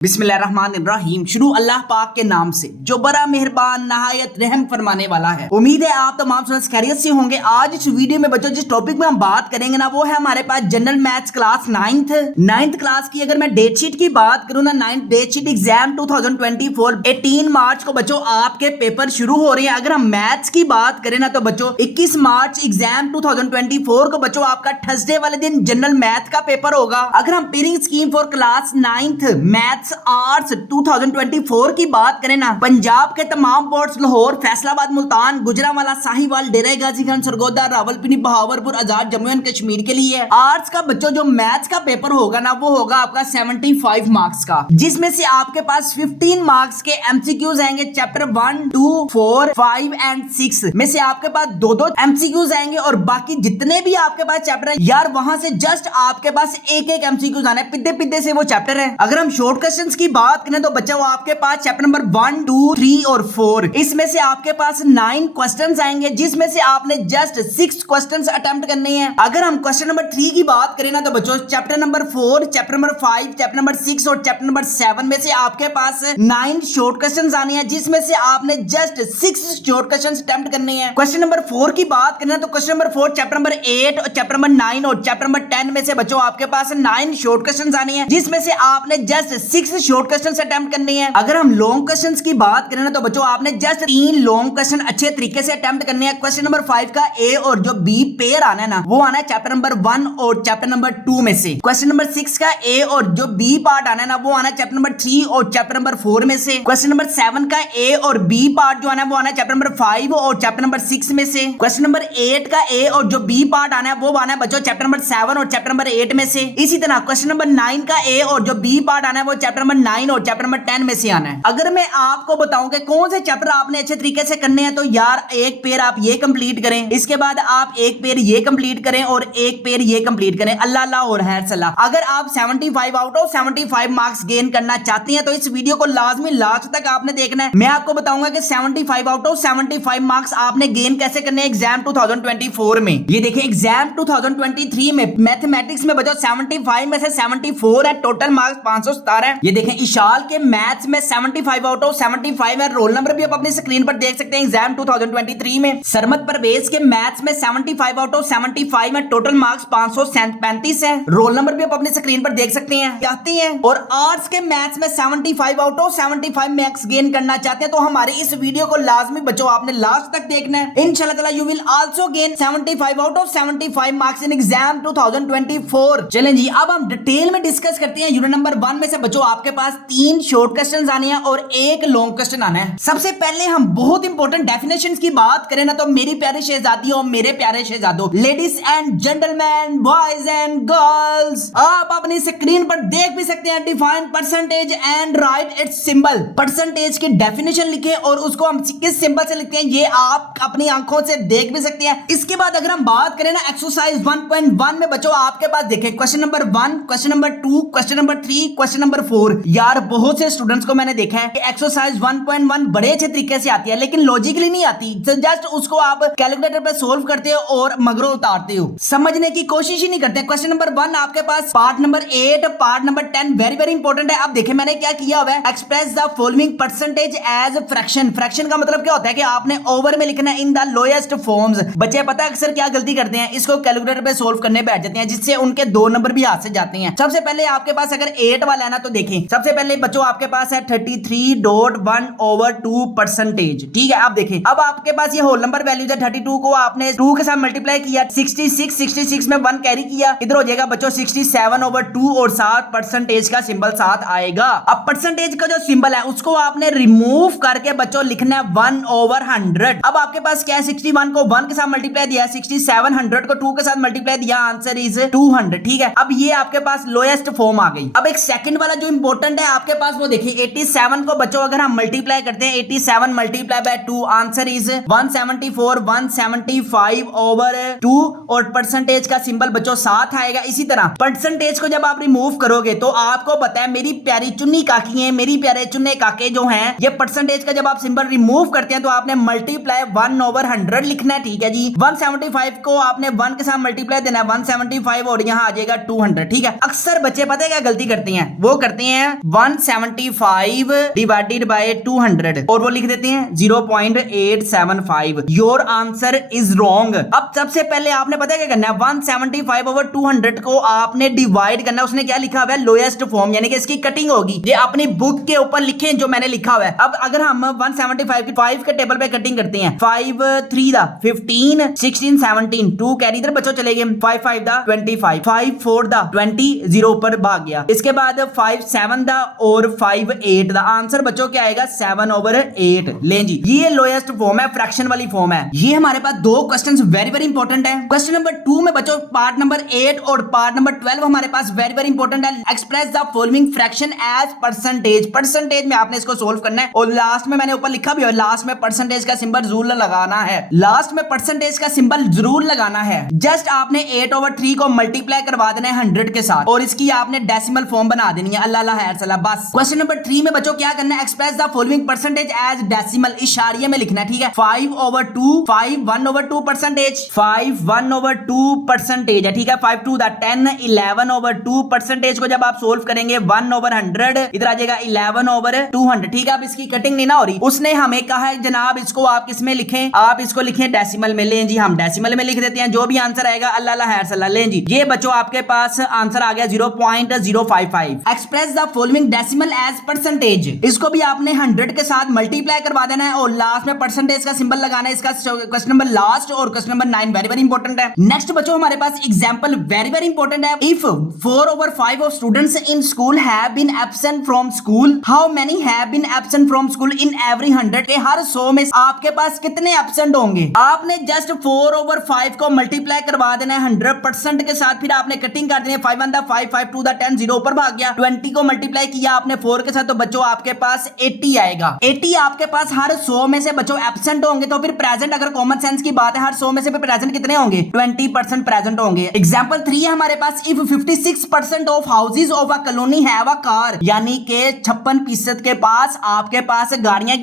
बिस्मिल्लाहिर्रहमानिर्रहीम। शुरू अल्लाह पाक के नाम से जो बड़ा मेहरबान नहायत रहम फरमाने वाला है। उम्मीद है आप तमाम खैरियत से होंगे। आज इस वीडियो में बच्चों जिस टॉपिक में हम बात करेंगे ना वो है हमारे पास general maths class ninth class की। अगर मैं डेट शीट की बात करूँ ना, नाइन्थ डेट शीट एग्जाम 2024 18 मार्च को बच्चों आपके पेपर शुरू हो रहे हैं। अगर हम मैथ्स की बात करें ना तो बच्चों 21 मार्च एग्जाम 2024 को बच्चों आपका थर्सडे वाले दिन जनरल मैथ का पेपर होगा। अगर हम pairing scheme for class ninth maths arts 2024 की बात करें ना, पंजाब के तमाम boards Lahore, Faisalabad, Multan, Gujranwala, Sahiwal, Dera Ghazi Khan, Sargodha, Rawalpindi, Bahawalpur, Azad, Jammu and Kashmir के लिए आर्ट्स का बच्चों जो मैथ्स का पेपर होगा ना वो होगा आपका 75 मार्क्स का, जिसमें से आपके पास 15 मार्क्स के एमसीक्यूज आएंगे। चैप्टर 1, 2, 4, 5 एंड 6 में से आपके पास दो एमसीक्यूज आएंगे और बाकी जितने भी आपके पास चैप्टर है यार वहां से जस्ट आपके पास एक एमसीक्यूज आना है। पिद्दे पिद्दे से वो चैप्टर है। अगर हम शॉर्ट क्वेश्चंस की बात करें तो बच्चा वो आपके पास चैप्टर नंबर 1, 2, 3 और 4 इसमें से आपके पास 9 क्वेश्चंस आएंगे, जिसमें से आपने जस्ट 6 क्वेश्चंस अटेम्प्ट करने हैं। अगर हम क्वेश्चन नंबर 3 की बात करें ना तो बच्चों chapter number 4, chapter number 5, chapter number 6 और चैप्टर नंबर 7 में से आपके पास 9 शॉर्ट क्वेश्चंस आने हैं, जिसमें से आपने जस्ट 6 शॉर्ट क्वेश्चंस अटेम्प्ट करने हैं। क्वेश्चन नंबर 4 की बात करें तो क्वेश्चन नंबर 4 चैप्टर नंबर 8 और चैप्टर नंबर 9 और चैप्टर नंबर 10 में से बच्चों आपके पास 9 शॉर्ट क्वेश्चंस आने हैं, जिसमें से आपने जस्ट 6 शॉर्ट क्वेश्चंस अटेम्प्ट करनी है। अगर हम लॉन्ग क्वेश्चंस की बात करें ना तो बच्चों आपने जस्ट 3 लॉन्ग क्वेश्चन अच्छे तरीके से अटेम्प्ट करने हैं। क्वेश्चन नंबर 5 का ए और जो बी पेयर आना है ना वो आना है चैप्टर नंबर 1 और चैप्टर नंबर 2 में से। क्वेश्चन नंबर 6 का ए और जो बी पार्ट आना है ना वो आना है चैप्टर नंबर 3 और चैप्टर नंबर 4 में से। क्वेश्चन नंबर 7 का ए और बी पार्ट जो आना है वो आना है चैप्टर नंबर 5 और चैप्टर नंबर 6 में से। क्वेश्चन नंबर 8 का ए और जो बी पार्ट आना है वो आना है बच्चों चैप्टर नंबर 7 और चैप्टर नंबर 8 में से। इसी तरह क्वेश्चन नंबर 9 का ए और जो बी पार्ट आना है वो चैप्टर नंबर 9 और चैप्टर नंबर 10 में से आना है। अगर मैं आपको बताऊं कि कौन से चैप्टर आपने अच्छे तरीके से करने हैं तो यार एक पेयर आप ये कंप्लीट करें, इसके बाद आप एक पेयर ये कंप्लीट करें और एक पेयर ये कंप्लीट करें। अल्लाह अल्लाह और है सलाह। अगर आप 75 आउट ऑफ 75 मार्क्स गेन करना चाहते हैं तो इस वीडियो को लाजमी लास्ट तक आपने देखना है। मैं आपको बताऊंगा कि 75 आउट ऑफ 75 मार्क्स आपने गेन कैसे करने हैं एग्जाम 2024 में। ये देखें एग्जाम 2023 में मैथमेटिक्स में बच्चों 75 में से 74 है, टोटल मार्क्स 517 है। ये देखें इशाल के मैथ्स में 75 आउट ऑफ 75 है, रोल नंबर भी आप अपनी स्क्रीन पर देख सकते हैं एग्जाम 2023 में। सरमत परवेज के मैथ्स में 75 आउट ऑफ 75 है, टोटल मार्क्स 535 है, रोल नंबर भी आप अपनी स्क्रीन पर देख सकते हैं चाहते हैं। और आर्ट्स के मैथ्स में 75 आउट ऑफ 75 मार्क्स गेन करना चाहते हैं तो हमारे इस वीडियो को लाजमी बच्चों आपने लास्ट तक देखना है। इंशाल्लाह ताला you will also gain 75 out of 75 marks in exam 2024। चलें जी अब हम डिटेल में डिस्कस करते हैं। यूनिट नंबर 1 में से बच्चों आपके पास 3 शॉर्ट क्वेश्चंस आने हैं और एक लॉन्ग क्वेश्चन आना है। सबसे पहले हम बहुत इंपॉर्टेंट डेफिनेशंस की बात करें ना तो मेरी प्यारी शहजादियों और मेरे प्यारे शहजादों, ladies and gentleman, boys and girls, आप अपनी स्क्रीन पर देख भी सकते हैं define percentage and write its symbol. Percentage की डेफिनेशन लिखे और उसको हम किस सिंबल से लिखते हैं ये आप अपनी आंखों से देख भी सकते हैं। इसके बाद अगर हम बात करें ना एक्सरसाइज 1.1 में बच्चों आपके पास देखें question number 1, question number 2, question number 3, question number 4। यार बहुत से स्टूडेंट्स को मैंने देखा है कि एक्सरसाइज 1.1 बड़े अच्छे तरीके से आती है लेकिन लॉजिकली नहीं आती। जस्ट उसको आप कैलकुलेटर पे सोल्व करते हो और मगरों उतारते हो, समझने की कोशिश ही नहीं करते। क्वेश्चन नंबर 1 आपके पास part number 8, part number 10 very very important है। आप देखें मैंने क्या किया हुआ है, express the following percentage as fraction. Fraction का मतलब क्या होता है कि आपने ओवर में लिखना है इन द लोएस्ट फॉर्म्स। बच्चे पता है अक्सर क्या गलती करते हैं, इसको कैलकुलेटर पे सोल्व करने बैठ जाते हैं जिससे उनके 2 नंबर भी हाथ से जाते हैं। सबसे पहले आपके पास अगर 8 वाला है ना तो देखें सबसे पहले बच्चों आपके पास है 33.1/2 परसेंटेज। ठीक है आप देखें अब आपके पास ये होल नंबर वैल्यूज है 32 को आपने 2 के साथ मल्टीप्लाई किया, 66 में 1 कैरी किया, इधर हो जाएगा बच्चों 67/2 और 7 परसेंटेज का सिंबल साथ आएगा। अब परसेंटेज का जो सिंबल है उसको आपने रिमूव करके बच्चों लिखना है 1/100। अब आपके पास क्या है 61 को 1 के साथ मल्टीप्लाई दिया, 67 100 को 2 के साथ मल्टीप्लाई दिया, आंसर इज 200। ठीक है अब ये आपके पास लोएस्ट फॉर्म आ गई। अब एक सेकंड वाला जो इंपॉर्टेंट है आपके पास वो देखिए 87 को बच्चों अगर हम मल्टीप्लाई करते हैं 87 मल्टीप्लाई बाय 2 आंसर इज 174 175/2 और परसेंटेज का सिंबल बच्चों साथ आएगा। इसी तरह परसेंटेज को जब आप रिमूव करोगे तो आपको पता है मेरी प्यारी चुन्नी काकी है, मेरी प्यारे चुन्ने काके जो हैं, ये परसेंटेज का जब आप सिंबल रिमूव करते हैं तो आपने मल्टीप्लाई 1/100 लिखना है। ठीक है जी 175 को आपने 1 के साथ मल्टीप्लाई देना है 175 और यहां आ जाएगा 200। ठीक है अक्सर बच्चे पता है क्या गलती करते हैं, वो करते हैं 175 डिवाइडेड बाय 200 और वो लिख देते हैं 0.875। Your answer is wrong. अब सबसे पहले आपने पता है क्या करना है, 175 ओवर 200 को आपने डिवाइड करना है। उसने क्या लिखा हुआ है, लोएस्ट फॉर्म, यानी कि इसकी कटिंग होगी। ये अपनी बुक के ऊपर लिखें जो मैंने लिखा हुआ है। अब अगर हम 175 की 5 के टेबल पे कटिंग करते हैं, 5 3 दा 15 16 17 2 कैरी इधर बच्चों चले गए, 5 5 दा 25 5 4 दा 20 0 पर भाग गया। इसके बाद 5 7 दा और 5 8 दा आंसर बच्चों क्या आएगा 7 ओवर 8। लें जी, ये लोएस्ट फॉर्म है, फ्रैक्शन वाली फॉर्म है। ये हमारे पास दो क्वेश्चंस वेरी वेरी इंपॉर्टेंट है। क्वेश्चन नंबर 2 में बच्चों पार्ट नंबर 8 और पार्ट नंबर 12 हमारे पास वेरी वेरी इंपॉर्टेंट है। Express the following fraction as percentage. Percentage में आपने इसको सोल्व करना है और लास्ट में मैंने ऊपर लिखा भी है, लास्ट में परसेंटेज का सिंबल जरूर लगाना है। लास्ट में परसेंटेज का सिंबल जरूर लगाना है। जस्ट आपने 8 ओवर 3 को मल्टीप्लाई करवा देना है 100 के साथ और इसकी आपने डेसिमल फॉर्म बना देनी है। अल्लाह खैर सला बस। क्वेश्चन नंबर 3 में बच्चों क्या करना है, express the following percentage as decimal, इशारिये में लिखना है, ठीक है। 5 over 2 5 1 over 2 percentage, 5 1 over 2 percentage है, ठीक है। 5 2 दा 10 11 ओवर 2 परसेंटेज को जब आप सोल्व करेंगे 1 ओवर 100 इधर आ जाएगा 11 ओवर 200, ठीक है। अब इसकी कटिंग नहीं ना हो रही। उसने हमें कहा है जनाब इसको आप किसमें लिखें, आप इसको लिखें डेसिमल में। लें जी, हम डेसिमल में लिख देते हैं। जो भी आंसर आएगा अल्लाह खैर सला। लें जी, ये बच्चों आपके पास आंसर आ गया 0.055। Express the following decimal as percentage, इसको भी आपने 100 के साथ मल्टीप्लाई करवा देना है और लास्ट में परसेंटेज का सिंबल लगाना है। इसका क्वेश्चन नंबर लास्ट और question number 9 very very important है। नेक्स्ट बच्चों हमारे पास एग्जांपल वेरी वेरी इंपॉर्टेंट है। If 4 over 5 of students in school have been absent from school, how many have been absent from school in every 100। के हर 100 में आपके पास कितने एब्सेंट होंगे। आपने जस्ट 4 ओवर 5 को मल्टीप्लाई करवा देना है 100% के साथ, फिर आपने कटिंग कर देनी है। 5 1 दा 5 5 2 दा 10 0 पर भाग गया। 20 को मल्टीप्लाई किया आपने 4 के साथ तो बच्चों आपके पास 80 आएगा। 80 आपके पास हर 100 में से बच्चों एब्सेंट होंगे तो फिर प्रेजेंट, अगर कॉमन सेंस की बात है, हर 100 में से प्रेजेंट कितने होंगे, 20% प्रेजेंट होंगे। एग्जांपल 3 है हमारे पास, if 56% of houses of a colony have a car, यानी कि 56% के पास आपके पास गाड़ियां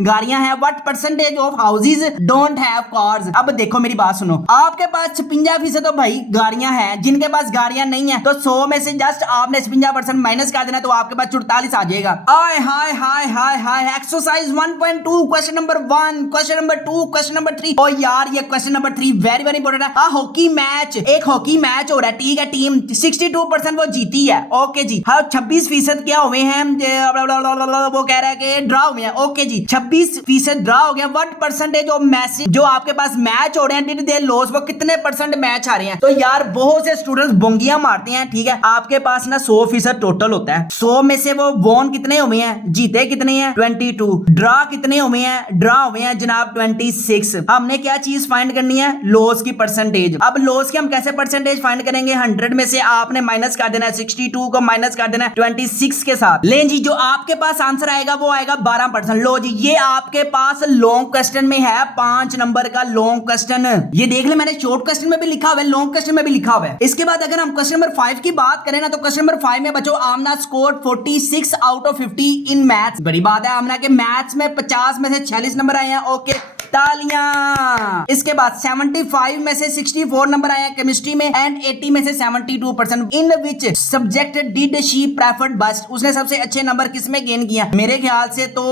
गाड़ियां हैं। What percentage of houses don't have cars. अब देखो मेरी बात सुनो, आपके पास 56% तो भाई गाड़ियां हैं, जिनके पास गाड़ियां नहीं है तो 100 में से जस्ट आपने 56% माइनस कर देना तो आपके पास 44 आ जाएगा। आय हाय हाय हाय हाय। Exercise 1.2 question number 1, question number 2, question number 3। ओ यार ये question number 3 very very important है। हॉकी मैच, एक हॉकी मैच हो रहा है, ठीक है। टीम 62% वो जीती है, ओके जी। हाँ 26% क्या हुए हैं, वो कह रहा है कि ड्रा हुए हैं, ओके जी। 26% ड्रा हो गया। व्हाट परसेंटेज ऑफ मैच, जो आपके पास मैच हो रहे हैं डिड दे लॉस, वो कितने परसेंट मैच आ रहे हैं। तो यार बहुत से स्टूडेंट्स बोंगियां मारते हैं, ठीक है। आपके पास ना 100% टोटल होता है। 100 में से वो वॉन कितने हुए हैं, जीते कितने हैं, 22। ड्रा कितने हुए हैं, ड्रा हुए हैं जनाब 26। हमने क्या चीज फाइंड करनी है, लॉस की परसेंटेज। अब लॉस की हम कैसे परसेंटेज फाइंड करेंगे, 100 में से आपने माइनस कर देना है 62 को माइनस कर देना है 26 के साथ। लें जी, जो आपके पास आंसर आएगा वो आएगा 12%। लो जी, ये आपके पास लॉन्ग क्वेश्चन में है, 5 नंबर का लॉन्ग क्वेश्चन। ये देख ले, मैंने शॉर्ट क्वेश्चन में भी लिखा हुआ है, लॉन्ग क्वेश्चन में भी लिखा हुआ है। इसके बाद अगर हम क्वेश्चन नंबर 5 की बात करें ना, तो क्वेश्चन नंबर 5 में बच्चों Amna score 46 out of 50 in maths. बड़ी बात है आमना के मैथ्स में 50 में से 46 नंबर आए हैं, ओके तालियां। इसके बाद 75 में से 64 नंबर आया केमिस्ट्री में एंड 80 में से 72%। In which subject did she preferred best, उसने सबसे अच्छे नंबर किसमें गेन किया, मेरे ख्याल से तो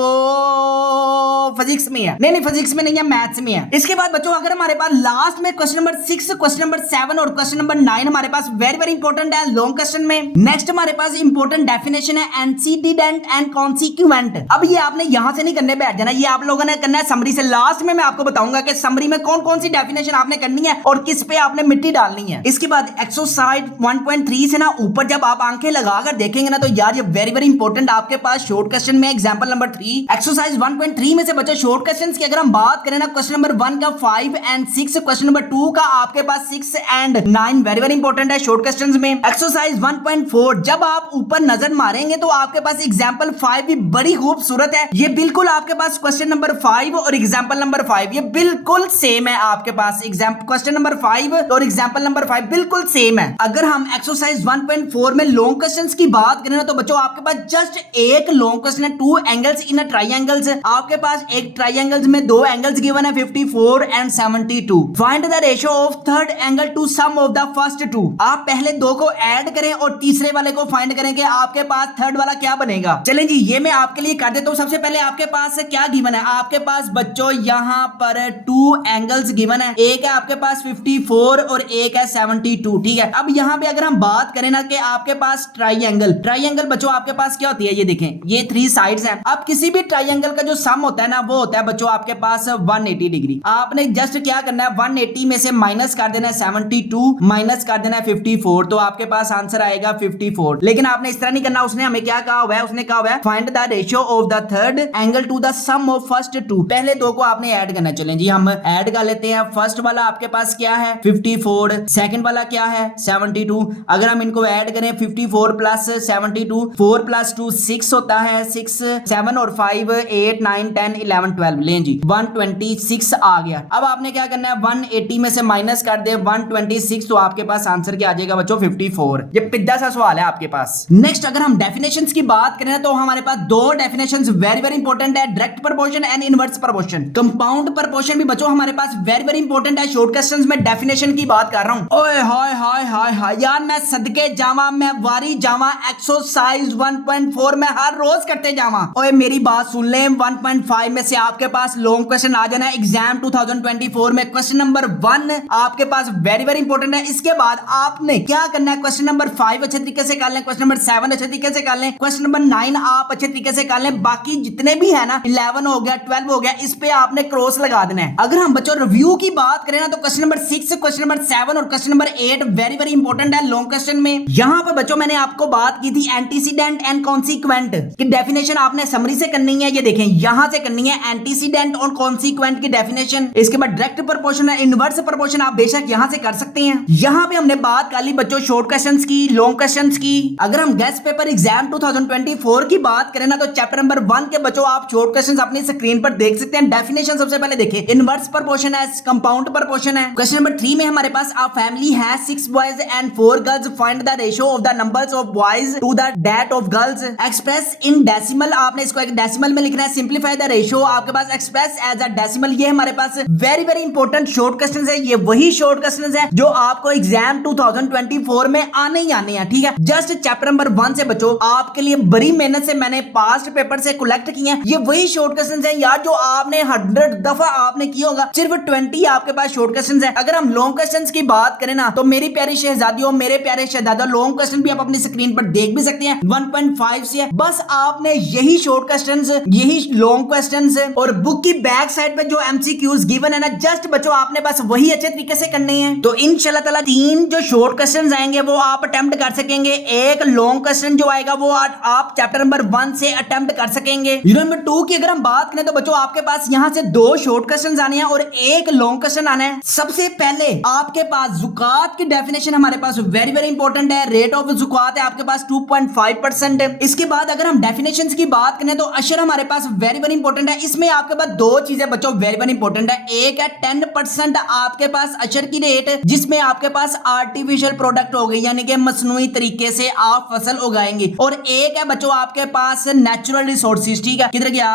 फिजिक्स में है। नहीं फिजिक्स में नहीं है, मैथ्स में है। इसके बाद बच्चों अगर हमारे पास लास्ट में क्वेश्चन नंबर 6, क्वेश्चन नंबर 7 और क्वेश्चन नंबर 9 हमारे पास वेरी वेरी इंपॉर्टेंट है लॉन्ग क्वेश्चन में। नेक्स्ट हमारे पास इंपॉर्टेंट डेफिनेशन है एंटीसीडेंट एंड कॉन्सिक्वेंट। अब ये आपने यहां से नहीं करने बैठ जाना, ये आप लोगों ने करना है समरी से। लास्ट में मैं आपको बताऊंगा कि समरी में कौन कौन सी डेफिनेशन आपने करनी है और किस पे आपने मिट्टी डालनी है। इसके बाद एक्सरसाइज 1.3 से ना ऊपर जब आप आंखें लगाकर देखेंगे ना, तो यार ये वेरी वेरी इंपॉर्टेंट आपके पास शॉर्ट क्वेश्चन में एग्जांपल नंबर 3 एक्सरसाइज 1.3 में से बच्चों शॉर्ट क्वेश्चंस की अगर हम बात करें ना, क्वेश्चन नंबर 1 का 5 एंड 6, क्वेश्चन नंबर 2 का आपके पास 6 एंड 9 वेरी वेरी इंपॉर्टेंट है शॉर्ट क्वेश्चंस में। एक्सरसाइज 1.4 जब आप ऊपर नजर मारेंगे तो आपके पास एग्जांपल 5 भी बड़ी खूबसूरत है। ये बिल्कुल आपके पास क्वेश्चन नंबर 5 और एग्जांपल नंबर नंबर 5 ये बिल्कुल सेम है आपके पास। एग्जाम्पल क्वेश्चन नंबर 5 और एग्जाम्पल नंबर 5 बिल्कुल सेम है। अगर हम एक्सरसाइज 1.4 में लॉन्ग क्वेश्चंस की बात करें ना तो बच्चों आपके पास जस्ट एक लॉन्ग क्वेश्चन है, 2 एंगल्स इन अ ट्रायंगल्स। आपके पास एक ट्रायंगल्स में 2 एंगल्स गिवन है 54 and 72। Find the ratio of third angle to sum of the first 2। आप पहले दो को ऐड करें और तीसरे वाले को फाइंड करें कि आपके पास थर्ड वाला क्या बनेगा। चलें जी, ये मैं आपके लिए कर देता हूं। सबसे पहले आपके पास क्या गिवन है, आपके पास बच्चों यहां पर 2 एंगल्स गिवन है, एक है आपके पास 54 और एक है 72। ठीक है, अब यहां पे अगर हम बात करें ना कि आपके पास ट्राइंगल बच्चों आपके पास क्या होती है, ये देखें ये 3 साइड्स हैं। अब किसी भी ट्राइंगल का जो सम होता है ना वो होता है बच्चों आपके पास 180 डिग्री। आपने जस्ट क्या करना है 180 में से माइनस कर देना है 72, माइनस कर देना है 54, तो आपके पास आंसर आएगा 54। लेकिन आपने इस तरह नहीं करना, उसने हमें क्या कहा हुआ है, उसने कहा हुआ है find the ratio of the third angle to the sum of first 2। पहले दो को आपने ऐड करना। चलें जी हम ऐड कर लेते हैं। फर्स्ट वाला आपके पास क्या है 54, सेकंड वाला क्या है 72। अगर हम इनको ऐड करें 54 प्लस 72, 4 प्लस 2 6 होता है, 6 7 और 5 8 9 10 11 12। लें जी 126 आ गया। अब आपने क्या करना है 180 में से माइनस कर दे 126, तो आपके पास आंसर क्या आ जाएगा बच्चों 54। ये पिद्दा सा सवाल है आपके पास। नेक्स्ट अगर हम डेफिनेशंस की बात करें तो हमारे पास दो डेफिनेशंस वेरी वेरी इंपॉर्टेंट है, direct proportion and inverse proportion. Compound proportion भी बच्चों हमारे पास वेरी वेरी इंपॉर्टेंट है। शॉर्ट क्वेश्चंस में डेफिनेशन की बात कर रहा हूं। ओए हाय हाय हाय हाय यार, मैं सदके जावा, मैं वारी जावा, एक्सरसाइज 1.4 में हर रोज करते जावा। ओए मेरी बात सुन ले, 1.5 में से आपके पास लॉन्ग क्वेश्चन आ जाना है एग्जाम 2024 में। क्वेश्चन नंबर 1 आपके पास वेरी वेरी इंपॉर्टेंट है। इसके बाद आपने क्या करना है, क्वेश्चन नंबर 5 अच्छे तरीके से कर लें, क्वेश्चन नंबर 7 अच्छे तरीके से कर लें, क्वेश्चन नंबर 9 आप अच्छे तरीके से कर लें। बाकी जितने भी है ना 11 हो गया 12 हो गया, इस पे आपने क्रॉस लगा देना है। अगर हम बच्चों रिव्यू की बात करें ना तो क्वेश्चन नंबर 6, क्वेश्चन नंबर 7 और question number 8 very very important है लॉन्ग क्वेश्चन में। यहां पर बच्चों मैंने आपको बात की थी एंटीसीडेंट एंड कॉन्सिक्वेंट की डेफिनेशन आपने समरी से करनी है। ये देखें यहां से करनी है एंटीसीडेंट और कॉन्सिक्वेंट की डेफिनेशन। इसके बाद डायरेक्ट प्रोपोर्शन है, इनवर्स प्रोपोर्शन आप बेशक यहां से कर सकते हैं। यहां पे हमने बात कर ली बच्चों शॉर्ट क्वेश्चंस की, लॉन्ग क्वेश्चंस की। अगर हम गेस्ट पेपर एग्जाम 2024 की बात करें ना तो चैप्टर नंबर 1 के बच्चों आप शॉर्ट क्वेश्चंस अपनी स्क्रीन पर देख सकते हैं। डेफिनेशन सबसे पहले देखें, इनवर्स प्रोपोर्शन है, कंपाउंड प्रोपोर्शन है। क्वेश्चन नंबर 3 में हमारे पास a family has 6 boys and 4 girls, find the ratio of the numbers of boys to the that of girls, express in decimal. आपने इसको एक डेसिमल में लिखना है। सिंप्लीफाई द रेशियो आपके पास एक्सप्रेस एज अ डेसिमल। ये हमारे पास very very important short questions है। ये वही शॉर्ट क्वेश्चंस है जो आपको एग्जाम 2024 में आने ही आने हैं। ठीक है, जस्ट चैप्टर नंबर 1 से बच्चों आपके लिए बड़ी मेहनत से मैंने पास्ट पेपर से कलेक्ट किए हैं। ये वही शॉर्ट क्वेश्चंस हैं यार जो आपने 100 दफा आपने किया होगा, सिर्फ 20 आपके पास शॉर्ट क्वेश्चंस हैं। अगर हम लॉन्ग क्वेश्चंस की बात करें ना तो मेरी प्यारी शहजादियों, मेरे प्यारे शहजादों, लॉन्ग क्वेश्चन भी आप अपनी स्क्रीन पर देख भी सकते हैं। 1.5 से है, बस आपने यही शॉर्ट क्वेश्चंस, यही लॉन्ग क्वेश्चंस और बुक की बैक साइड पे जो एमसीक्यूज गिवन है ना, जस्ट बच्चों आपने बस वही अच्छे तरीके से करने हैं। तो इंशाल्लाह ताला 3 जो शॉर्ट क्वेश्चंस आएंगे वो आप अटेम्प्ट कर सकेंगे। एक लॉन्ग क्वेश्चन जो आएगा वो आप चैप्टर नंबर 1 से अटेम्प्ट कर सकेंगे। यूनिट नंबर 2 की अगर हम बात करें तो बच्चों आपके पास यहां से 2 शॉर्ट क्वेश्चंस आने हैं और एक लॉन्ग क्वेश्चन आना है। सबसे पहले आपके पास जुकात की डेफिनेशन हमारे पास वेरी वेरी इंपॉर्टेंट है। रेट ऑफ जुकात है आपके पास 2.5%। इसके बाद अगर हम डेफिनेशंस की बात करें तो अशर हमारे पास वेरी वेरी इंपॉर्टेंट है। इसमें आपके पास 2 चीजें बच्चों वेरी वेरी इंपॉर्टेंट है। एक है 10% आपके पास अशर की रेट, जिसमें आपके पास आर्टिफिशियल प्रोडक्ट हो गई, यानी कि मसनूई तरीके से आप फसल उगाएंगे। और एक है बच्चों आपके पास नेचुरल रिसोर्सेज। ठीक है, किधर गया,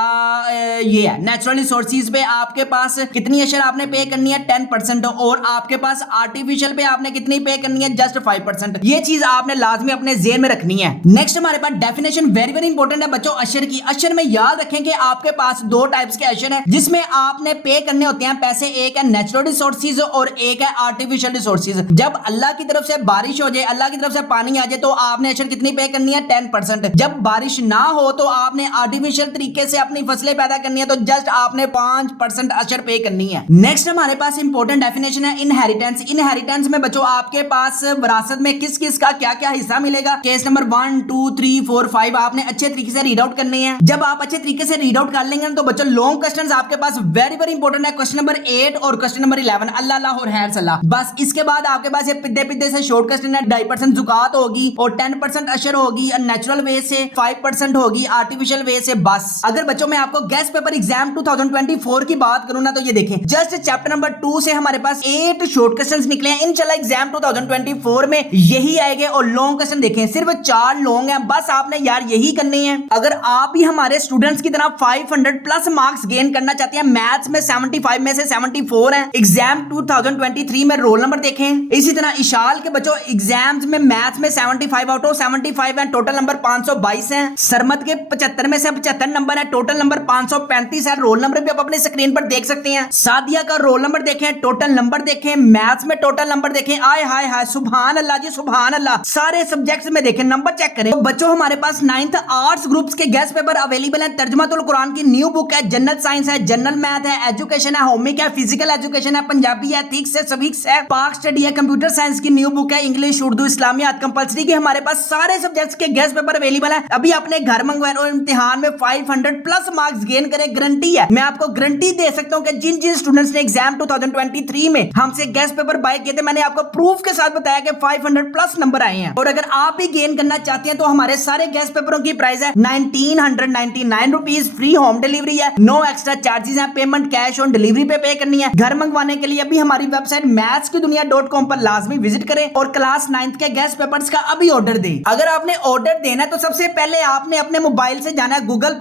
ये है नेचुरल रिसोर्सेज पे आपके पास कितनी अशर आपने पे करनी है 10%, और आपके पास आर्टिफिशियल पे आपने कितनी पे करनी है जस्ट 5%। ये चीज आपने लाजमी अपने जेहन में रखनी है। नेक्स्ट हमारे पास डेफिनेशन वेरी वेरी इंपॉर्टेंट है बच्चों अशर की। अशर में याद रखें कि आपके पास 2 टाइप्स के अशर हैं जिसमें आपने पे करने होते हैं पैसे। एक है नेचुरल रिसोर्सेज और एक है आर्टिफिशियल रिसोर्सेज। जब अल्लाह की तरफ से बारिश हो जाए, अल्लाह की तरफ से पानी आ जाए तो आपने अशर कितनी पे करनी है 10%। जब बारिश ना हो तो आपने आर्टिफिशियल तरीके से अपनी फसलें पैदा करनी है तो जस्ट आपने 5% अशर पे करनी है। नेक्स्ट हमारे पास इंपॉर्टेंट डेफिनेशन है इनहेरिटेंस। इनहेरिटेंस में बच्चों आपके पास विरासत में किस किस का क्या क्या हिस्सा मिलेगा। केस नंबर 1 2 3 4 5 आपने अच्छे तरीके से रीड आउट करनी है। जब आप अच्छे तरीके से रीड आउट कर लेंगे तो बच्चों लॉन्ग क्वेश्चंस आपके पास वेरी वेरी इंपॉर्टेंट है। क्वेश्चन नंबर 8 और क्वेश्चन नंबर 11 अल्लाह और हैर सलाह। बस इसके बाद आपके पास ये पिद्दे पिद्दे से शॉर्ट क्वेश्चन है। 2.5% जुकात होगी और 10% अशर होगी नेचुरल वे से, 5% होगी आर्टिफिशियल वे से। बस अगर बच्चों में आपको गेस्ट पेपर एग्जाम 2024 2024 की बात करूं ना तो ये देखें जस्ट चैप्टर नंबर 2 से हमारे पास 8 शॉर्ट क्वेश्चंस निकले हैं। इंशाल्लाह एग्जाम 2024 में यही आएंगे और लॉन्ग क्वेश्चन देखें सिर्फ 4 लॉन्ग हैं, बस आपने यार यही करने हैं। अगर आप भी हमारे स्टूडेंट्स की तरह 500 प्लस मार्क्स गेन करना चाहते हैं, मैथ्स में 75 में से 74 हैं, एग्जाम 2023 में रोल नंबर देखें। इसी तरह इशाल के बच्चों एग्जाम्स में मैथ्स में 75 आउट ऑफ 75 है, टोटल नंबर 522 हैं। सरमत के 75 में से 75 नंबर है, टोटल नंबर 535 है। रोल नंबर भी आप अपने स्क्रीन पर देख सकते हैं। सादिया का रोल नंबर देखें, टोटल नंबर देखें, मैथ्स में टोटल नंबर देखें। आय हाय हाय सुभान अल्लाह जी सुभान अल्लाह, सारे सब्जेक्ट्स में देखें नंबर चेक करें। तो बच्चों हमारे पास 9th आर्ट्स ग्रुप्स के गेस्ट पेपर अवेलेबल है। तर्जुमातुल कुरान की न्यू बुक है, जनरल साइंस है, जनरल मैथ है, एजुकेशन है, होमिक है, फिजिकल एजुकेशन है, पंजाबी है, एथिक्स है, सिविक्स है, पाक स्टडी है, कंप्यूटर साइंस की न्यू बुक है, इंग्लिश उर्दू इस्लामियात कंपलसरी के हमारे पास सारे सब्जेक्ट्स के गेस्ट पेपर अवेलेबल है। अभी अपने घर मंगवाए और इम्तिहान में 500 प्लस मार्क्स गेन करें, गारंटी है। मैं आपको गारंटी दे सकता हूं कि जिन जिन स्टूडेंट्स ने एग्जाम 2023 में हमसे गेस्ट पेपर बाय किए थे, मैंने आपको प्रूफ के साथ बताया कि 500 प्लस नंबर आए हैं। और अगर आप भी गेन करना चाहते हैं तो हमारे सारे गेस्ट पेपरों की प्राइस है 1999 रुपीज, फ्री होम डिलीवरी है, नो एक्स्ट्रा चार्जेस है, पेमेंट कैश ऑन डिलीवरी पे करनी है। घर मंगवाने के लिए अभी हमारी वेबसाइट mathskidunia.com पर लाजमी विजिट करें और क्लास 9th के गेस्ट पेपर्स का अभी ऑर्डर दें। अगर आपने ऑर्डर देना है तो सबसे पहले आपने अपने मोबाइल से जाना है गूगल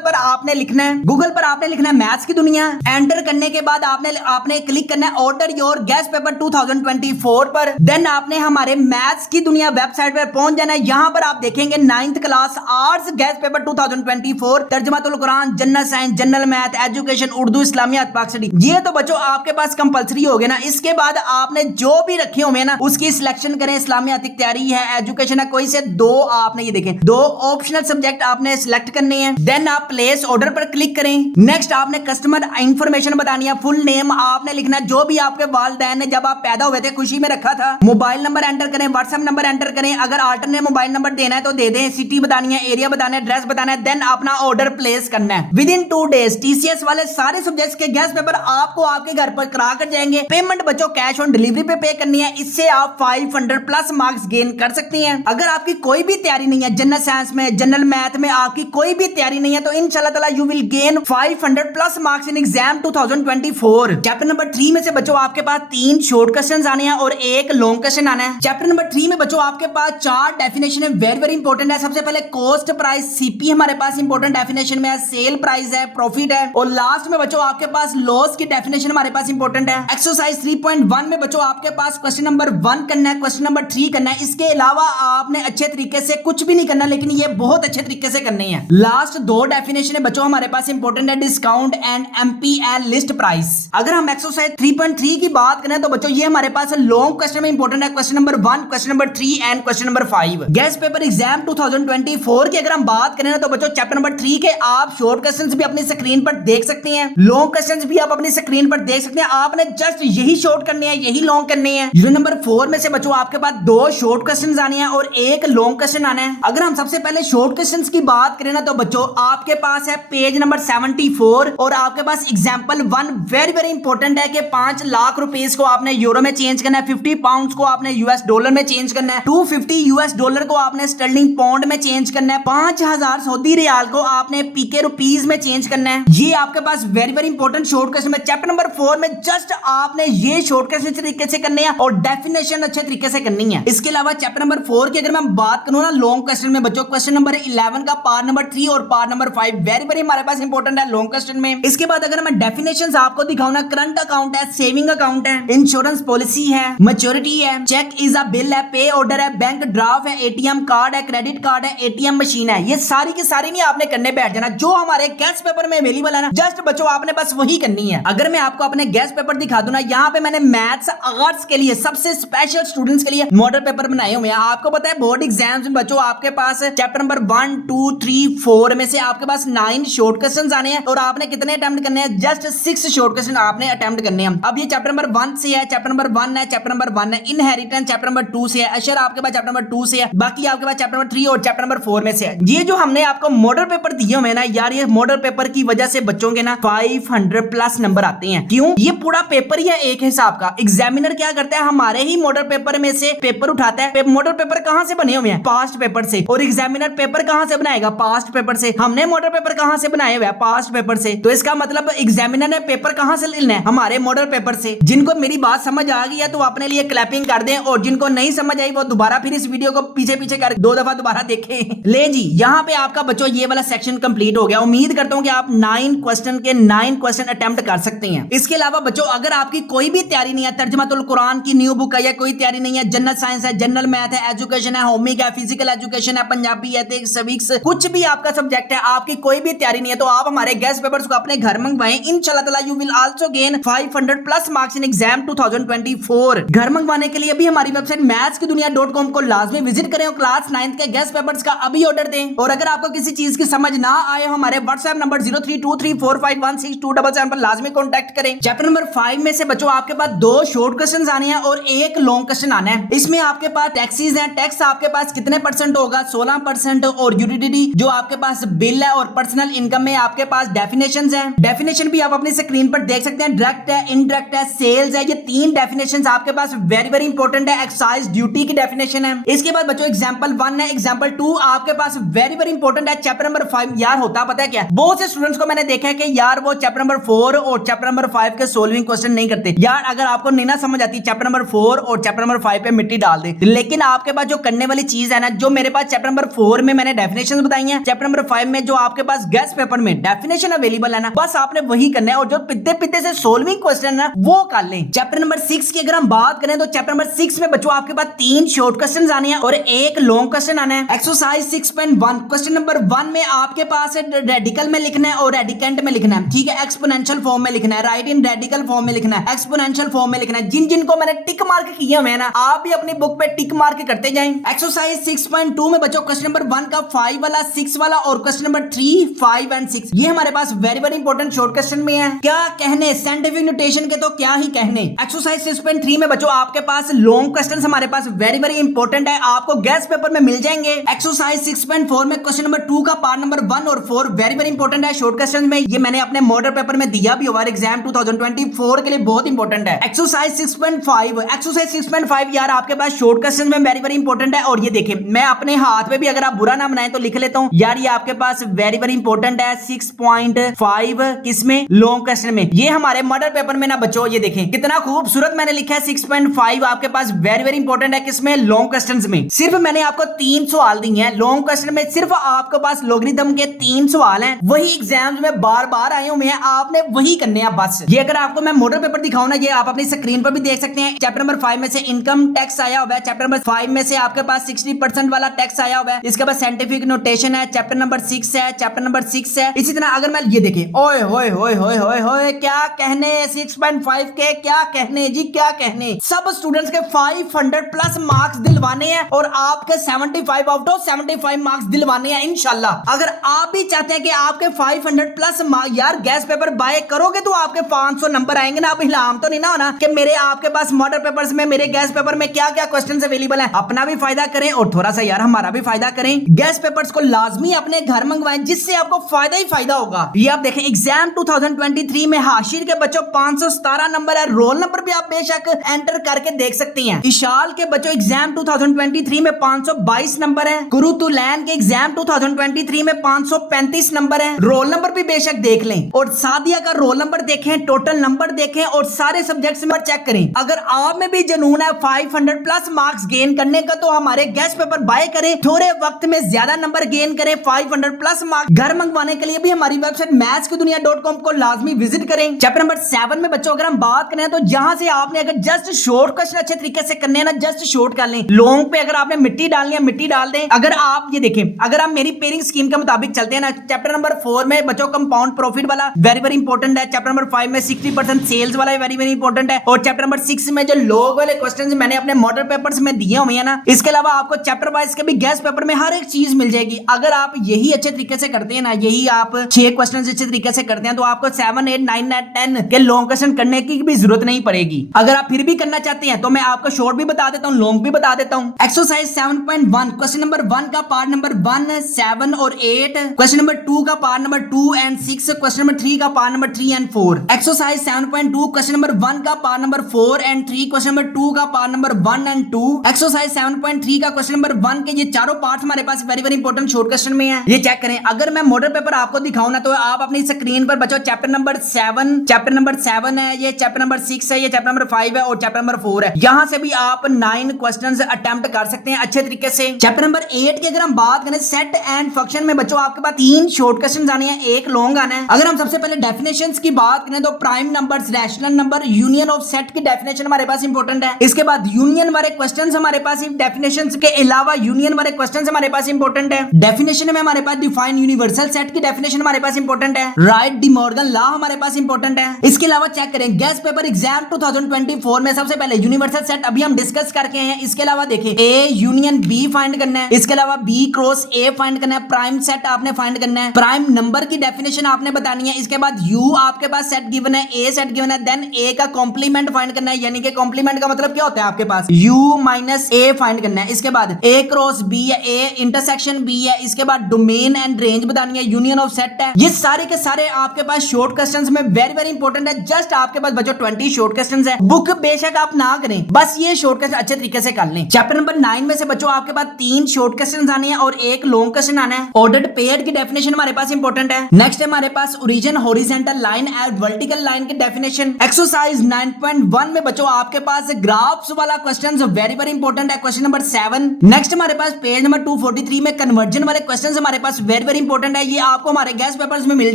पर आपने लिखना है मैथ्स की दुनिया। एंटर करने के बाद आपने क्लिक करना है ऑर्डर योर गेस्ट पेपर 2024 पर। देन आपने हमारे मैथ्स की दुनिया वेबसाइट पर पहुंच जाना है। यहां पर आप देखेंगे 9th class arts guess paper 2024, Tarjumatul Quran, general science, general math, education, Urdu, Islamiyat, Pak study. ये तो बच्चों आपके पास कंपलसरी हो गया ना। इसके बाद आपने जो भी रखे होंगे ना उसकी सिलेक्शन करें। इस्लामियात तैयारी है, एजुकेशन है, कोई से दो आपने ये देखें 2 ऑप्शनल सब्जेक्ट आपने सिलेक्ट करने हैं। देन आप प्लेस ऑर्डर पर क्लिक करें। नेक्स्ट आपने कस्टमर इंफॉर्मेशन बतानी है, फुल नेम आपने लिखना है, जो भी आपके वालिदैन ने जब आप पैदा हुए थे खुशी में रखा था। मोबाइल नंबर एंटर करें, व्हाट्सएप नंबर एंटर करें, अगर अल्टरनेट मोबाइल नंबर देना है तो दे दें, सिटी बतानी है, एरिया बताना है, एड्रेस बताना है। देन अपना ऑर्डर प्लेस करना है। विद इन 2 डेज टीसीएस वाले सारे सब्जेक्ट्स के गेस्ट पेपर आपको आपके घर पर करा कर जाएंगे। पेमेंट बच्चों कैश ऑन डिलीवरी पे करनी है। इससे आप 500 प्लस मार्क्स गेन कर सकते हैं। अगर आपकी कोई भी तैयारी नहीं है, जनरल साइंस में, जनरल मैथ में आपकी कोई भी तैयारी नहीं है, तो इंशाल्लाह ताला you will gain 500 plus marks in exam 2024। Chapter number 3 में से बच्चों आपके पास 3 शॉर्ट क्वेश्चंस आने हैं और 1 लॉन्ग क्वेश्चन आना है। चैप्टर नंबर 3 में बच्चों आपके पास 4 डेफिनेशन है, वेरी इंपॉर्टेंट है। सबसे पहले कॉस्ट प्राइस, सीपी हमारे पास इंपॉर्टेंट डेफिनेशन में है, सेल प्राइस है, प्रॉफिट है, और लास्ट में बच्चों आपके पास लॉस की डेफिनेशन हमारे पास इंपॉर्टेंट है। एक्सरसाइज 3.1 में बच्चों आपके पास क्वेश्चन नंबर 1 करना है, क्वेश्चन नंबर 3 करना है। इसके अलावा आपने अच्छे तरीके से कुछ भी नहीं करना, लेकिन ये बहुत अच्छे तरीके से करनी है। लास्ट 2 डेफिनेशन है बच्चों हमारे पास इंपॉर्टेंट है, discount and MP and list price. अगर हम एक्सरसाइज 3.3 की बात करें तो बच्चों ये हमारे पास लॉन्ग क्वेश्चन में इंपॉर्टेंट है, question number 1, question number 3 and question number 5। Guest paper exam 2024 की अगर हम बात करें तो बच्चों चैप्टर नंबर 3 के आप शॉर्ट क्वेश्चंस भी अपनी स्क्रीन पर देख सकते हैं, लॉन्ग क्वेश्चंस भी आप अपनी स्क्रीन पर देख सकते हैं। आपने जस्ट यही शॉर्ट करने हैं, यही लॉन्ग करने हैं। यूनिट नंबर 4 में से बच्चों आपके पास 2 शॉर्ट क्वेश्चंस आने हैं और 1 लॉन्ग क्वेश्चन आना है। अगर हम सबसे पहले शॉर्ट क्वेश्चंस की बात करें ना तो बच्चों आपके पास है पेज नंबर 74 और आपके पास एग्जांपल 1 वेरी इंपॉर्टेंट है कि 5 लाख रुपीस को आपने यूरो में चेंज करना है, 50 पाउंड को आपने यूएस डॉलर में चेंज करना है, 250 यूएस डॉलर को आपने स्टर्लिंग पाउंड में चेंज करना है, 5000 सऊदी रियाल को आपने पीके रुपीस में चेंज करना है। ये आपके पास वेरी इंपॉर्टेंट शॉर्ट क्वेश्चन है। चैप्टर नंबर 4 में जस्ट आपने ये शॉर्ट क्वेश्चन अच्छे तरीके से करने हैं और डेफिनेशन अच्छे तरीके से करनी है। इसके अलावा चैप्टर नंबर 4 की अगर मैं बात करूं ना लॉन्ग क्वेश्चन में बच्चों, क्वेश्चन नंबर 11 का पार्ट नंबर 3 और पार्ट नंबर 5 वेरी हमारे पास इंपॉर्टेंट है लॉन्ग क्वेश्चन में। इसके बाद अगर मैं डेफिनेशंस आपको दिखाऊं ना, करंट अकाउंट है, सेविंग अकाउंट है, इंश्योरेंस पॉलिसी है, मैच्योरिटी है, चेक इज अ बिल है, पे ऑर्डर है, बैंक ड्राफ्ट है, एटीएम कार्ड है, क्रेडिट कार्ड है, एटीएम मशीन है, ये सारी की सारी नहीं आपने करने बैठ जाना। जो हमारे गेस्ट पेपर में अवेलेबल है ना, जस्ट बच्चों आपने बस वही करनी है। अगर मैं आपको अपने गेस्ट पेपर दिखा दूं ना, यहाँ पे मैंने मैथ्स आर्ट्स के लिए सबसे स्पेशल स्टूडेंट्स के लिए मॉडल पेपर बनाए हुए हैं। आपको पता है बोर्ड एग्जाम्स में बच्चों आपके पास चैप्टर नंबर 1, 2, 3, 4 में से आपके पास 9 शॉर्ट क्वेश्चंस आने हैं और आपने कितने अटेम्प्ट करने हैं? जस्ट 6 शॉर्ट क्वेश्चन आपने अटेम्प्ट करने हैं। अब ये चैप्टर नंबर 1 से है, चैप्टर नंबर 1 है, चैप्टर नंबर 1 है, इनहेरिटेंस चैप्टर नंबर 2 से है, अशर आपके पास चैप्टर नंबर 2 से है, बाकी आपके पास चैप्टर नंबर 3 और चैप्टर नंबर 4 में से है। ये जो हमने आपको मॉडल पेपर दिए हुए ना यार, ये मॉडल पेपर की वजह से बच्चों के ना 500 प्लस नंबर आते हैं। क्यों? ये पूरा पेपर ही है एक हिसाब का। एग्जामिनर क्या करता है, हमारे ही मॉडल पेपर में से पेपर उठाता है। मॉडल पेपर कहां से बने हुए हैं? पास्ट पेपर से। और एग्जामिनर पेपर कहां से बनाएगा? पास्ट पेपर से। हमने मॉडल पेपर कहां से बनाए हुए हैं? पास्ट पेपर से। तो इसका मतलब एग्जामिनर ने पेपर कहां से लेना है? हमारे मॉडल पेपर से। जिनको मेरी बात समझ आ गई है तो अपने लिए क्लैपिंग कर दें, और जिनको नहीं समझ आई वो दोबारा फिर इस वीडियो को पीछे पीछे कर 2 दफा दोबारा देखें। ले जी, यहाँ पे आपका बच्चों ये वाला सेक्शन कंप्लीट हो गया। उम्मीद करता हूँ कि आप 9 क्वेश्चन के 9 क्वेश्चन अटेम्प्ट कर सकते हैं। इसके अलावा बच्चों अगर आपकी कोई भी तैयारी नहीं है, तर्जुमातुल कुरान की न्यू बुक है या कोई तैयारी नहीं है, जनरल साइंस है, जनरल मैथ है, एजुकेशन है, होमिक है, फिजिकल एजुकेशन है, पंजाबी है, सिविक्स, कुछ भी आपका सब्जेक्ट है, आपकी कोई भी तैयारी नहीं है, तो आप हमारे गेस्ट पेपर्स को अपने घर मंगवाएं। इंशाल्लाह ताला you will also gain 500 plus marks in exam 2024। घर मंगवाने के लिए भी हमारी वेबसाइट mathskidunia.com को लाजमी विजिट करें और क्लास 9th के गेस्ट पेपर्स का अभी ऑर्डर दें। और अगर आपको किसी चीज की समझ ना आए, हमारे व्हाट्सएप नंबर 0323451627 पर लाजमी कॉन्टैक्ट करें। चैप्टर नंबर 5 में से बच्चों आपके पास 2 शॉर्ट क्वेश्चन आने हैं और 1 लॉन्ग क्वेश्चन आना है। इसमें आपके पास टैक्सेस हैं, टैक्स आपके पास कितने परसेंट होगा? 16%। और यूटिलिटी जो आपके पास बिल है, और पर्सनल इनकम में आपके पास डेफिनेशंस हैं। डेफिनेशन भी आप अपनी स्क्रीन पर देख सकते हैं। डायरेक्ट है, इनडायरेक्ट है, सेल्स है, ये 3 डेफिनेशंस आपके पास वेरी वेरी इंपॉर्टेंट है। एक्साइज ड्यूटी की डेफिनेशन है। इसके बाद बच्चों एग्जांपल 1 है, एग्जांपल 2 आपके पास वेरी वेरी इंपॉर्टेंट है। चैप्टर नंबर 5 यार होता पता है क्या, बहुत से स्टूडेंट्स को मैंने देखा है कि यार वो चैप्टर नंबर 4 और चैप्टर नंबर 5 के सोल्विंग क्वेश्चन नहीं करते। यार अगर आपको नहीं ना समझ आती, चैप्टर नंबर 4 और चैप्टर नंबर 5 पे मिट्टी डाल दे। लेकिन आपके पास जो करने वाली चीज है ना, जो मेरे पास चैप्टर नंबर 4 में मैंने डेफिनेशन बताई है, चैप्टर नंबर 5 में जो आपके पास गेस्ट पेपर में डेफिनेशन अवेलेबल है ना, बस आपने वही करना है। और जो पिद्दे पिद्दे से सोल्विंग क्वेश्चन है वो कर लें। चैप्टर नंबर 6 की अगर हम बात करें तो चैप्टर नंबर 6 में बच्चों आपके पास 3 शॉर्ट क्वेश्चन आने हैं और 1 लॉन्ग क्वेश्चन आना है। एक्सरसाइज 6.1 क्वेश्चन नंबर 1 में आपके पास रेडिकल में लिखना है और रेडिकेंट में लिखना है। ठीक है, एक्सपोनेंशियल फॉर्म में लिखना है, राइट इन रेडिकल फॉर्म में लिखना है, एक्सपोनेंशियल फॉर्म में लिखना है। जिन जिनको मैंने टिक मार्क किए हुए हैं ना, आप भी अपनी बुक पे टिक मार्क करते जाएं। एक्सरसाइज 6.2 में बच्चों क्वेश्चन नंबर 1 का 5 वाला, 6 वाला और क्वेश्चन नंबर 3, 5 एंड 6 ये हमारे पास very very important short question में है। क्या कहने साइंटिफिक नोटेशन के तो क्या ही कहने। एक्सरसाइज 6.3 में बच्चों आपके पास लॉन्ग क्वेश्चंस हमारे पास वेरी वेरी इंपॉर्टेंट है, आपको गेस्ट पेपर में मिल जाएंगे। एक्सरसाइज 6.4 में क्वेश्चन नंबर 2 का पार्ट नंबर 1 और 4 वेरी वेरी इंपॉर्टेंट है शॉर्ट क्वेश्चन में। ये मैंने अपने मॉडल पेपर में दिया भी हुआ, एग्जाम 2024 के लिए बहुत इंपॉर्टेंट है। एक्सरसाइज 6.5 यार आपके पास शॉर्ट क्वेश्चन में वेरी वेरी इंपॉर्टेंट है। और ये देखिए मैं अपने हाथ में भी अगर आप बुरा ना बनाए तो लिख लेता हूं यार, ये आपके पास वेरी वेरी इंपॉर्टेंट है। 6.5 किसमें? लॉन्ग क्वेश्चन में। ये हमारे मॉडल पेपर में ना बच्चों ये देखें कितना खूबसूरत मैंने लिखा है। 6.5 आपके पास वेरी वेरी इंपॉर्टेंट है किसमें? लॉन्ग क्वेश्चंस में। सिर्फ मैंने आपको 3 सवाल दिए हैं लॉन्ग क्वेश्चन में, सिर्फ आपके पास लॉगरिथम के 3 सवाल हैं, वही एग्जाम्स में बार बार आए हुए हैं, आपने वही करने हैं बस। ये अगर आपको मैं मॉडल पेपर दिखाऊं ना, ये आप अपनी स्क्रीन पर भी देख सकते हैं। चैप्टर नंबर 5 में से इनकम टैक्स आया हुआ है, चैप्टर नंबर 5 में से आपके पास 60% वाला टैक्स आया हुआ है। इसके बाद साइंटिफिक नोटेशन है, चैप्टर नंबर 6 है, चैप्टर नंबर 6 है। इसी तरह अगर मैं ये देखें, ओए होए होए होए होए होए क्या कहने 6.5 के, क्या कहने जी, क्या कहने। सब स्टूडेंट्स के 500 प्लस मार्क्स दिलवाने हैं और आपके 75 आउट ऑफ 75 मार्क्स दिलवाने हैं इंशाल्लाह। अगर आप भी चाहते हैं कि आपके 500 प्लस यार गेस्ट पेपर बाय करोगे तो आपके 500 नंबर आएंगे ना। आप हिलाम तो नहीं ना होना कि मेरे आपके पास मॉडल पेपर्स में, मेरे गेस्ट पेपर में क्या क्या क्वेश्चंस अवेलेबल हैं। अपना भी फायदा करें और थोड़ा सा यार हमारा भी फायदा करें। गेस्ट पेपर्स को लाजमी अपने घर मंगवाएं जिससे आपको फायदा ही फायदा होगा। ये आप देखें एग्जाम 2023 में हाशिर के बच्चों 517 नंबर है। रोल नंबर भी आप बेशक एंटर करके देख सकते हैं। इशाल के बच्चों एग्जाम 2023 में 522 नंबर है। कुरुतुलैन के एग्जाम 2023 में 535 नंबर है। रोल नंबर भी बेशक देख लें और सादिया का रोल नंबर देखें, टोटल नंबर देखें और सारे सब्जेक्ट्स में चेक करें। अगर आप में भी जुनून है 500 प्लस मार्क्स गेन करने का तो हमारे गेस्ट पेपर बाय करें, थोड़े वक्त में ज्यादा नंबर गेन करें। 500 प्लस मार्क्स घर मंगवाने के लिए भी हमारी वेबसाइट mathskidunia.com को लाजमी विजिट करें। चैप्टर नंबर 7 में बच्चों अगर हम बात करें तो जहां से आपने अगर जस्ट शॉर्ट क्वेश्चन अच्छे तरीके से करने हैं ना, जस्ट शॉर्ट कर लें। लॉन्ग पे अगर आपने मिट्टी डालनी है मिट्टी डाल दें। अगर आप ये देखें, अगर आप मेरी पेयरिंग स्कीम के मुताबिक चलते हैं ना, चैप्टर नंबर 4 में बच्चों कंपाउंड प्रॉफिट वाला वेरी वेरी इंपॉर्टेंट है। चैप्टर नंबर 5 में 60% सेल्स वाला वेरी वेरी इंपॉर्टेंट है। और चैप्टर नंबर 6 में जो लॉग वाले क्वेश्चंस मैंने अपने मॉडल पेपर्स में दिए हुए हैं ना, इसके अलावा आपको चैप्टर वाइज के भी गेस्ट पेपर में हर एक चीज मिल जाएगी। अगर आप यही अच्छे तरीके से करते हैं ना, यही आप 6 क्वेश्चन अच्छे तरीके से करते हैं तो आपको 7, 8, 9, 10 के लॉन्ग क्वेश्चन करने की भी जरूरत नहीं पड़ेगी। अगर आप फिर भी करना चाहते हैं तो मैं आपको शॉर्ट भी बता देता हूं, लॉन्ग भी बता देता हूं। एक्सरसाइज 7.1 क्वेश्चन नंबर 1 का पार्ट नंबर 1, 7 और 8, क्वेश्चन नंबर 2 का part number 2 and 6, question number 3 का part number 3 and 4। Exercise 7.2 question number 1 का part number 4 and 3, question number 2 का पार्ट नंबर 1 एंड 2। एक्सरसाइज 7.3 का क्वेश्चन नंबर 1 के ये चारों पार्ट हमारे पास very very important short question में है, ये चेक करें। अगर मैं मॉडल पेपर आपको दिखाऊं ना तो आप अपनी स्क्रीन स्क्रीन पर बच्चों चैप्टर नंबर 7 है, ये चैप्टर नंबर 6 है, ये चैप्टर नंबर 5 है और चैप्टर नंबर 4 है। यहां से भी आप 9 क्वेश्चंस अटेम्प्ट कर सकते हैं अच्छे तरीके से। चैप्टर नंबर 8 की अगर हम बात करें सेट एंड फंक्शन में बच्चों आपके पास 3 शॉर्ट क्वेश्चन आने हैं, एक लॉन्ग आना है। अगर हम सबसे पहले डेफिनेशंस की बात करें तो prime numbers, rational number, union of set की डेफिनेशन हमारे पास इंपॉर्टेंट है। इसके बाद यूनियन वाले क्वेश्चंस हमारे पास, डेफिनेशंस के अलावा यूनियन वाले क्वेश्चंस हमारे पास इंपॉर्टेंट है। डेफिनेशन में हमारे पास डिफाइन यूनिवर्सल सेट की डेफिनेशन हमारे पास इंपॉर्टेंट है। राइट डी मॉर्गन लॉ हमारे पास इंपॉर्टेंट है। इसके अलावा चेक करें गेस्ट पेपर एग्जाम 2024 में सबसे पहले यूनिवर्सल सेट अभी हम डिस्कस करके हैं। इसके अलावा देखें ए यूनियन बी फाइंड करना है, इसके अलावा बी क्रॉस ए फाइंड करना है, प्राइम सेट आपने फाइंड करना है, प्राइम नंबर की डेफिनेशन आपने बतानी है। इसके बाद यू आपके पास सेट गिवन है, ए सेट गिवन है, देन ए का कॉम्प्लीमेंट फाइंड करना है, यानी कि कॉम्प्लीमेंट का मतलब क्या होता है आपके पास यू माइनस ए फाइंड करना है। इसके बाद ए क्रॉस बी है, ए इंटरसेक्शन बी है, इसके बाद डोमेन एंड रेंज बतानी है, यूनियन ऑफ सेट है। ये सारे के सारे आपके पास शॉर्ट क्वेश्चंस में वेरी वेरी इंपॉर्टेंट है। जस्ट आपके पास बच्चों 20 शॉर्ट क्वेश्चंस है। बुक बेशक आप ना करें, बस ये शॉर्ट क्वेश्चन अच्छे तरीके से कर लें। चैप्टर नंबर 9 में से बच्चों आपके पास 3 शॉर्ट क्वेश्चंस आने हैं और एक लॉन्ग क्वेश्चन आना है। ऑर्डर्ड पेयर्ड की डेफिनेशन हमारे पास इंपॉर्टेंट है। नेक्स्ट हमारे पास origin, horizontal line and vertical line की डेफिनेशन। एक्सरसाइज 9.1 में बच्चों आपके पास ग्राफ्स वाला क्वेश्चन वेरी वेरी इंपॉर्टेंट है, क्वेश्चन नंबर 7। नेक्स्ट हमारे पास पेज नंबर 243 में कन्वर्जन वाले क्वेश्चंस हमारे पास वेरी वेरी इंपॉर्टेंट है, ये आपको हमारे गेस्ट पेपर्स में मिल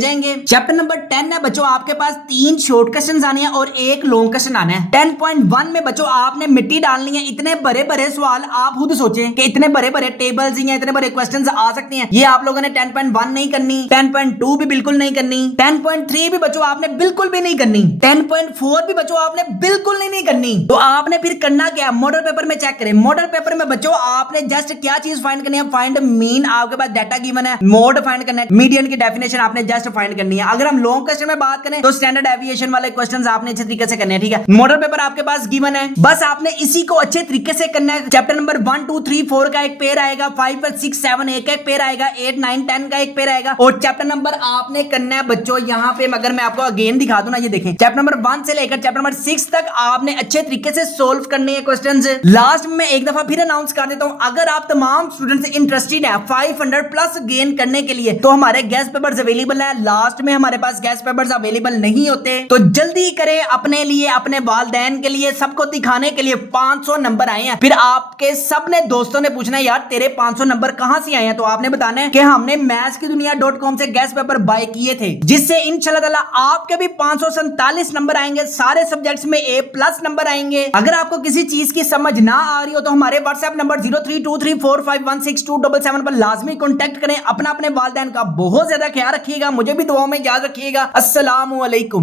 जाएंगे। चैप्टर नंबर 10 है बच्चों आपके पास 3 शॉर्ट क्वेश्चंस आने हैं और एक लॉन्ग क्वेश्चन आना है। 10.1 में बच्चों आपने मिट्टी डालनी है। इतने बड़े बड़े सवाल आप खुद सोचें कि इतने बड़े बड़े टेबल्स या इतने बड़े क्वेश्चंस आ सकते हैं, ये आप लोगों ने 10.1 नहीं करनी, 10.2 भी बिल्कुल नहीं करनी, 10.3 भी बच्चों आपने बिल्कुल भी नहीं करनी, 10.4 भी बच्चों आपने बिल्कुल नहीं करनी। तो आपने फिर करना क्या, मॉडल पेपर में चेक करें। मॉडल पेपर में बच्चों आपने जस्ट क्या चीज फाइंड करनी है, फाइंड मीन, आपके पास डाटा गिवन है, मोड फाइंड करना है, मीडियन की डेफिनेशन आपने जस्ट फाइंड करनी है। अगर हम लॉन्ग क्वेश्चन में बात करें तो स्टैंडर्ड डेविएशन वाले क्वेश्चंस आपने अच्छे तरीके से करने हैं, ठीक है। मॉडल पेपर आपके पास गिवन है, बस आपने इसी को अच्छे तरीके से करना है। चैप्टर नंबर 1 2 3 4 का एक पेयर आएगा, 5 6 7 एक पेयर आएगा, 8 9 10 का एक पेयर आएगा और चैप्टर नंबर आपने करना है बच्चों यहां पे, अगर मैं आपको अगेन दिखा दूं ना, ये देखें चैप्टर नंबर 1 से लेकर चैप्टर नंबर 6 तक आपने अच्छे तरीके से सोल्व करने हैं क्वेश्चंस। लास्ट में एक दफा फिर अनाउंस कर देता हूं, अगर आप तमाम स्टूडेंट्स इंटरेस्टेड है 500 प्लस गेन करने के लिए तो हमारे गेस्ट पेपर्स अवेलेबल है। लास्ट में हमारे पास गेस्ट पेपर्स अवेलेबल नहीं होते, तो जल्दी करें अपने लिए, अपने वालिदैन के लिए, सबको दिखाने के लिए 500 नंबर आए हैं। फिर आपके सबने दोस्तों ने पूछना है यार तेरे 500 नंबर कहां से आए हैं, तो आपने बताना है कि हमने mathskidunia.com से गेस्ट पेपर बाय किए थे, जिससे इंशाल्लाह ताला आपके भी 547 नंबर आएंगे, सारे सब्जेक्ट्स में A+ नंबर आएंगे। अगर आपको किसी चीज की समझ ना आ रही हो तो हमारे व्हाट्सएप नंबर 0323451627 पर लाजमी कॉन्टेक्ट करें। अपना अपने वालिदैन का बहुत ज्यादा ख्याल रखिएगा, मुझे भी दुआओं में याद रखिएगा। अस्सलामु अलैकुम।